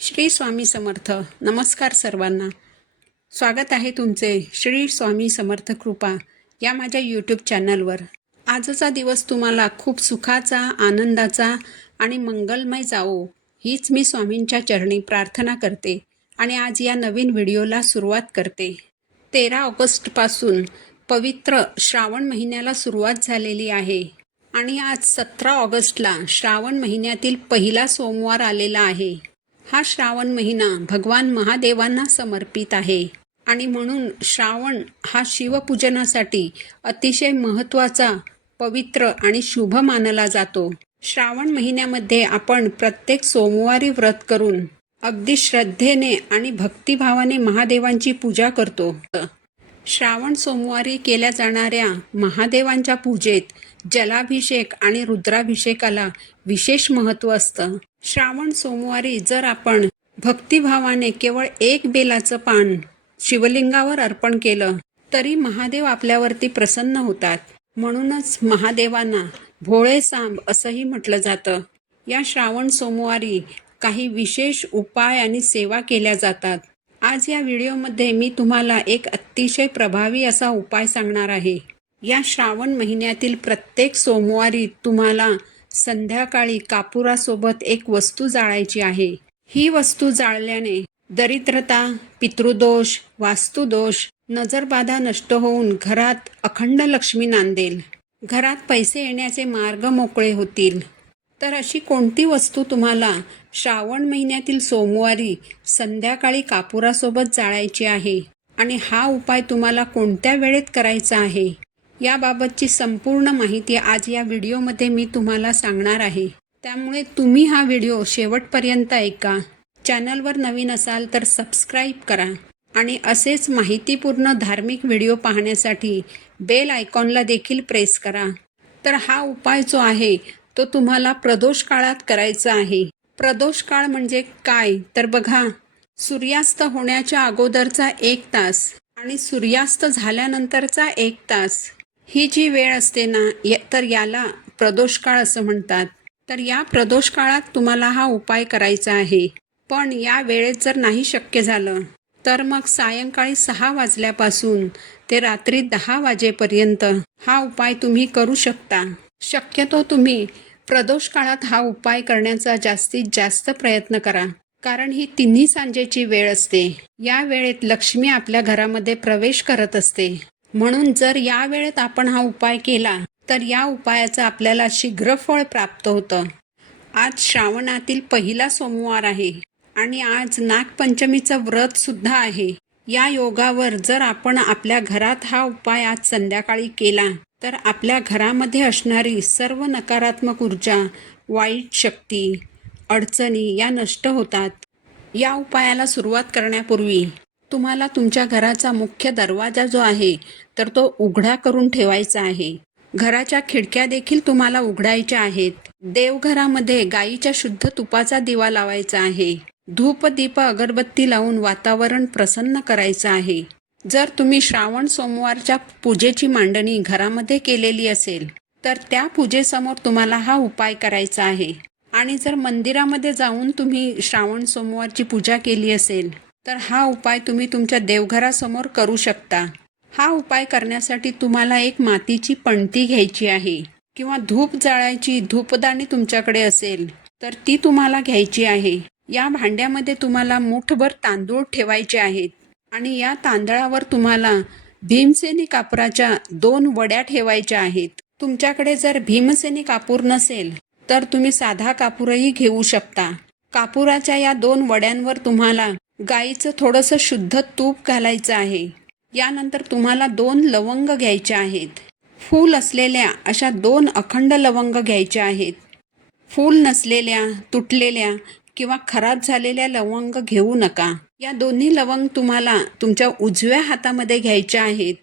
श्री स्वामी समर्थ. नमस्कार सर्वांना. स्वागत आहे तुमचे श्री स्वामी समर्थ कृपा या माझ्या यूट्यूब चॅनलवर. आजचा दिवस तुम्हाला खूप सुखाचा, आनंदाचा आणि मंगलमय जावो हीच मी स्वामींच्या चरणी प्रार्थना करते आणि आज या नवीन व्हिडिओला सुरुवात करते. 13 ऑगस्टपासून पवित्र श्रावण महिन्याला सुरुवात झालेली आहे आणि आज 17 ऑगस्टला श्रावण महिन्यातील पहिला सोमवार आलेला आहे. हा श्रावण महिना भगवान महादेवांना समर्पित आहे आणि म्हणून श्रावण हा शिवपूजनासाठी अतिशय महत्त्वाचा, पवित्र आणि शुभ मानला जातो. श्रावण महिन्यामध्ये आपण प्रत्येक सोमवारी व्रत करून अगदी श्रद्धेने आणि भक्तिभावाने महादेवांची पूजा करतो. श्रावण सोमवारी केल्या जाणाऱ्या महादेवांच्या पूजेत जलाभिषेक आणि रुद्राभिषेकाला विशेष महत्त्व असतं. श्रावण सोमवारी जर आपण भक्तिभावाने केवळ एक बेलाचं पान शिवलिंगावर अर्पण केलं तरी महादेव आपल्यावरती प्रसन्न होतात. म्हणूनच महादेवांना भोळे सांब असंही म्हटलं जातं. या श्रावण सोमवारी काही विशेष उपाय आणि सेवा केल्या जातात. आज या व्हिडिओमध्ये मी तुम्हाला एक अतिशय प्रभावी असा उपाय सांगणार आहे. या श्रावण महिन्यातील प्रत्येक सोमवारी तुम्हाला संध्याकाळी कापुरासोबत एक वस्तू जाळायची आहे. ही वस्तू जाळल्याने दरिद्रता, पितृदोष, वास्तुदोष, नजरबाधा नष्ट होऊन घरात अखंड लक्ष्मी नांदेल. घरात पैसे येण्याचे मार्ग मोकळे होतील. तर अशी कोणती वस्तू तुम्हाला श्रावण महिन्यातील सोमवारी संध्याकाळी कापुरासोबत जाळायची आहे आणि हा उपाय तुम्हाला कोणत्या वेळेत करायचा आहे याबाबतची संपूर्ण माहिती आज या व्हिडिओमध्ये मी तुम्हाला सांगणार आहे. त्यामुळे तुम्ही हा व्हिडिओ शेवटपर्यंत ऐका. चॅनलवर नवीन असाल तर सबस्क्राईब करा आणि असेच माहितीपूर्ण धार्मिक व्हिडिओ पाहण्यासाठी बेल आयकॉनला देखील प्रेस करा. तर हा उपाय जो आहे तो तुम्हाला प्रदोष काळात करायचा आहे. प्रदोष काळ म्हणजे काय तर बघा, सूर्यास्त होण्याच्या अगोदरचा 1 तास आणि सूर्यास्त झाल्यानंतरचा 1 तास ही जी वेळ असते ना, तर याला प्रदोष काळ असं म्हणतात. तर या प्रदोष काळात तुम्हाला हा उपाय करायचा आहे. पण या वेळेत जर नाही शक्य झालं तर मग सायंकाळी 6 वाजल्यापासून ते रात्री 10 वाजेपर्यंत हा उपाय तुम्ही करू शकता. शक्यतो तुम्ही प्रदोष काळात हा उपाय करण्याचा जास्तीत जास्त प्रयत्न करा, कारण ही तिन्ही सांजेची वेळ असते. या वेळेत लक्ष्मी आपल्या घरामध्ये प्रवेश करत असते. म्हणून जर या वेळेत आपण हा उपाय केला तर या उपायाचं आपल्याला शीघ्र फळ प्राप्त होतं. आज श्रावणातील पहिला सोमवार आहे आणि आज नागपंचमीचं व्रत सुद्धा आहे. या योगावर जर आपण आपल्या घरात हा उपाय आज संध्याकाळी केला तर आपल्या घरामध्ये असणारी सर्व नकारात्मक ऊर्जा, वाईट शक्ती, अडचणी या नष्ट होतात. या उपायाला सुरुवात करण्यापूर्वी तुम्हाला तुमच्या घराचा मुख्य दरवाजा जो आहे तर तो उघडा करून ठेवायचा आहे. घराच्या खिडक्या देखील तुम्हाला उघडायच्या आहेत. देवघरामध्ये गाईच्या शुद्ध तुपाचा दिवा लावायचा आहे. धूप, दीप, अगरबत्ती लावून वातावरण प्रसन्न करायचं आहे. जर तुम्ही श्रावण सोमवारच्या पूजेची मांडणी घरामध्ये केलेली असेल तर त्या पूजेसमोर तुम्हाला हा उपाय करायचा आहे. आणि जर मंदिरामध्ये जाऊन तुम्ही श्रावण सोमवारची पूजा केली असेल तर हा उपाय तुम्ही तुमच्या देवघरासमोर करू शकता. हा उपाय करण्यासाठी तुम्हाला एक मातीची पणती घ्यायची आहे किंवा धूप जाळायची धूपदाणी तुमच्याकडे असेल तर ती तुम्हाला घ्यायची आहे. या भांड्यामध्ये तुम्हाला मुठभर तांदूळ ठेवायचे आहेत आणि या तांदळावर तुम्हाला भीमसेनी कापुराच्या 2 वड्या ठेवायच्या आहेत. तुमच्याकडे जर भीमसेनी कापूर नसेल तर तुम्ही साधा कापूरही घेऊ शकता. कापुराच्या या 2 वड्यांवर तुम्हाला गाईचं थोडंसं शुद्ध तूप घालायचं आहे. यानंतर तुम्हाला 2 लवंग घ्यायच्या आहेत. फूल असलेल्या अशा 2 अखंड लवंग घ्यायच्या आहेत. फूल नसलेल्या, तुटलेल्या किंवा खराब झालेल्या लवंग घेऊ नका. या दोन्ही लवंग तुम्हाला तुमच्या उजव्या हातामध्ये घ्यायच्या आहेत.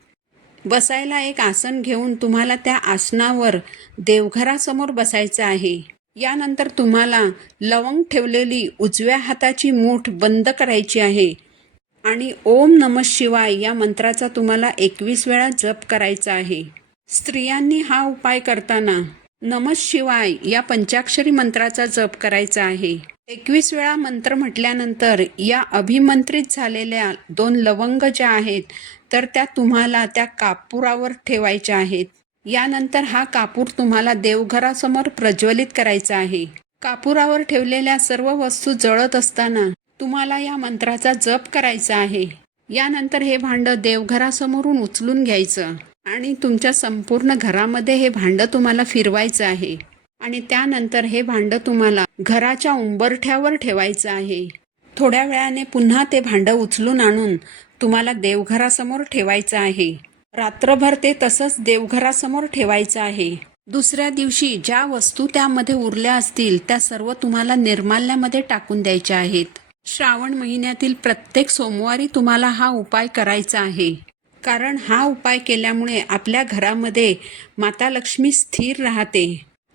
बसायला एक आसन घेऊन तुम्हाला त्या आसनावर देवघरासमोर बसायचं आहे. यानंतर तुम्हाला लवंग ठेवलेली उजव्या हाताची मूठ बंद करायची आहे आणि ओम नमः शिवाय या मंत्राचा तुम्हाला 21 वेळा जप करायचा आहे. स्त्रियांनी हा उपाय करताना नमः शिवाय या पंचाक्षरी मंत्राचा जप करायचा आहे. 21 वेळा मंत्र म्हटल्यानंतर या अभिमंत्रित झालेल्या 2 लवंग ज्या आहेत तर त्या तुम्हाला त्या कापुरावर ठेवायच्या आहेत. यानंतर हा कापूर तुम्हाला देवघरासमोर प्रज्वलित करायचा आहे. कापुरावर ठेवलेल्या सर्व वस्तू जळत असताना तुम्हाला या मंत्राचा जप करायचा आहे. यानंतर हे भांडं देवघरासमोरून उचलून घ्यायचं आणि तुमच्या संपूर्ण घरामध्ये हे भांडं तुम्हाला फिरवायचं आहे आणि त्यानंतर हे भांडं तुम्हाला घराच्या उंबरठ्यावर ठेवायचं आहे. थोड्या वेळाने पुन्हा ते भांडं उचलून आणून तुम्हाला देवघरासमोर ठेवायचं आहे. रात्रभर ते तसंच देवघरासमोर ठेवायचं आहे. दुसऱ्या दिवशी ज्या वस्तू त्यामध्ये उरल्या असतील त्या सर्व तुम्हाला निर्माल्यामध्ये टाकून द्यायच्या आहेत. श्रावण महिन्यातील प्रत्येक सोमवारी तुम्हाला हा उपाय करायचा आहे, कारण हा उपाय केल्यामुळे आपल्या घरामध्ये माता लक्ष्मी स्थिर राहते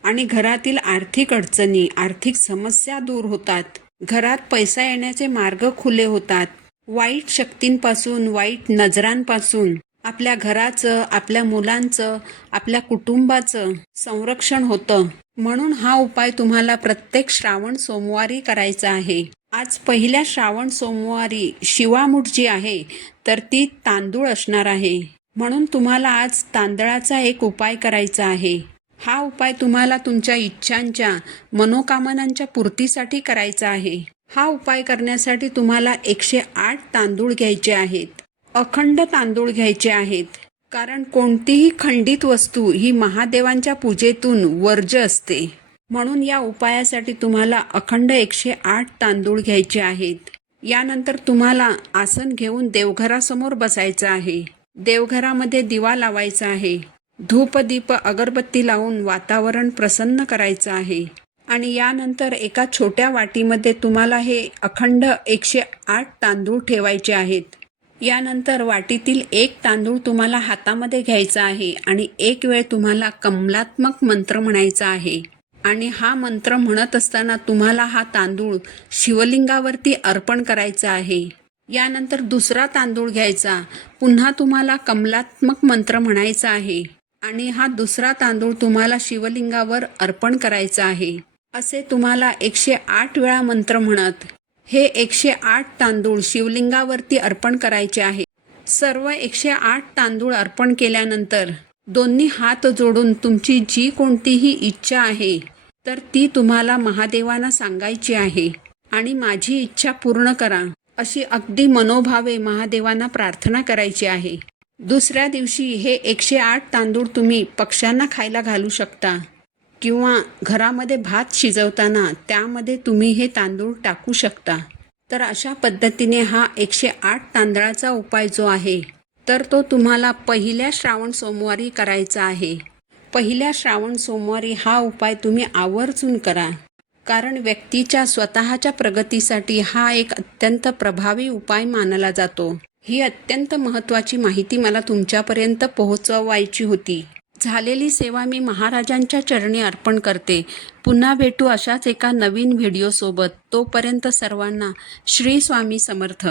आणि घरातील आर्थिक अडचणी, आर्थिक समस्या दूर होतात. घरात पैसा येण्याचे मार्ग खुले होतात. वाईट शक्तींपासून, वाईट नजरांपासून आपल्या घराचं, आपल्या मुलांचं, आपल्या कुटुंबाचं संरक्षण होतं. म्हणून हा उपाय तुम्हाला प्रत्येक श्रावण सोमवारी करायचा आहे. आज पहिल्या श्रावण सोमवारी शिवामूठ जी आहे तर ती तांदूळ असणार आहे. म्हणून तुम्हाला आज तांदळाचा एक उपाय करायचा आहे. हा उपाय तुम्हाला तुमच्या इच्छांच्या, मनोकामनांच्या पूर्तीसाठी करायचा आहे. हा उपाय करण्यासाठी तुम्हाला 108 तांदूळ घ्यायचे आहेत. अखंड तांदूळ घ्यायचे आहेत, कारण कोणतीही खंडित वस्तू ही महादेवांच्या पूजेतून वर्ज्य असते. म्हणून या उपायासाठी तुम्हाला अखंड 108 तांदूळ घ्यायचे आहेत. यानंतर तुम्हाला आसन घेऊन देवघरासमोर बसायचं आहे. देवघरामध्ये दिवा लावायचा आहे. धूप, दीप, अगरबत्ती लावून वातावरण प्रसन्न करायचं आहे. आणि यानंतर एका छोट्या वाटीमध्ये तुम्हाला हे अखंड 108 तांदूळ ठेवायचे आहेत. यानंतर वाटीतील एक तांदूळ तुम्हाला हातामध्ये घ्यायचा आहे आणि एक वेळ तुम्हाला कमलात्मक मंत्र म्हणायचा आहे. आणि हा मंत्र म्हणत असताना तुम्हाला हा तांदूळ शिवलिंगावरती अर्पण करायचा आहे. यानंतर दुसरा तांदूळ घ्यायचा, पुन्हा तुम्हाला कमलात्मक मंत्र म्हणायचा आहे आणि हा दुसरा तांदूळ तुम्हाला शिवलिंगावर अर्पण करायचा आहे. असे तुम्हाला 108 वेळा मंत्र म्हणत हे 108 तांदूळ शिवलिंगावरती अर्पण करायचे आहे. सर्व 108 तांदूळ अर्पण केल्यानंतर दोन्ही हात जोडून तुमची जी कोणतीही इच्छा आहे तर ती तुम्हाला महादेवांना सांगायची आहे आणि माझी इच्छा पूर्ण करा अशी अगदी मनोभावे महादेवांना प्रार्थना करायची आहे. दुसऱ्या दिवशी हे 108 तांदूळ तुम्ही पक्ष्यांना खायला घालू शकता किंवा घरामध्ये भात शिजवताना त्यामध्ये तुम्ही हे तांदूळ टाकू शकता. तर अशा पद्धतीने हा 108 तांदळाचा उपाय जो आहे तर तो तुम्हाला पहिल्या श्रावण सोमवारी करायचा आहे. पहिल्या श्रावण सोमवारी हा उपाय तुम्ही आवर्जून करा, कारण व्यक्तीच्या स्वतःच्या प्रगतीसाठी हा एक अत्यंत प्रभावी उपाय मानला जातो. ही अत्यंत महत्त्वाची माहिती मला तुमच्यापर्यंत पोहोचवायची होती. झालेली सेवा मी महाराजांच्या चरणी अर्पण करते. पुन्हा भेटू अशाच एका नवीन व्हिडिओसोबत. तोपर्यंत सर्वांना श्री स्वामी समर्थ.